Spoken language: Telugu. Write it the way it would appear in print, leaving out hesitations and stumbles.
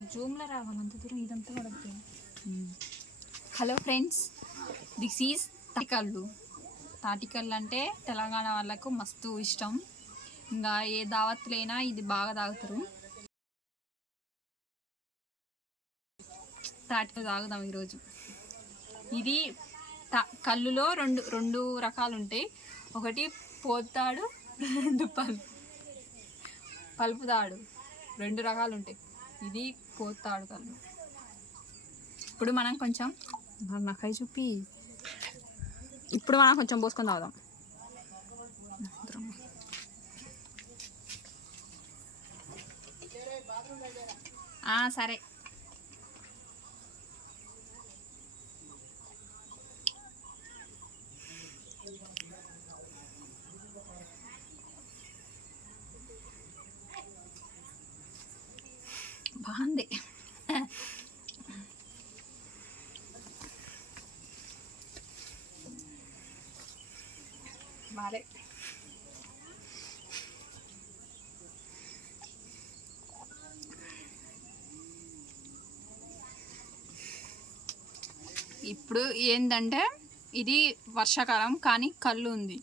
జూమ్లో రావాలంత దూరం ఇదంతా పడద్దు. హలో ఫ్రెండ్స్, దిస్ ఈజ్ తాటికల్లు. తాటికల్లు అంటే తెలంగాణ వాళ్ళకు మస్తు ఇష్టం. ఇంకా ఏ దావత్లైనా ఇది బాగా తాగుతారు. తాటితో తాగుదాం ఈరోజు. ఇది కల్లులో రెండు రకాలు ఉంటాయి. ఒకటి పోతాడు, రెండు పలుపుతాడు, రెండు రకాలు ఉంటాయి. ఇది పోతాడు కళ్ళు. ఇప్పుడు మనం కొంచెం నాకై చూపి ఇప్పుడు మనం కొంచెం పోసుకొని తాగుదాం. సరే. బాగుంది. బాలే. ఇప్పుడు ఏంటంటే ఇది వర్షాకాలం కానీ కళ్ళు ఉంది.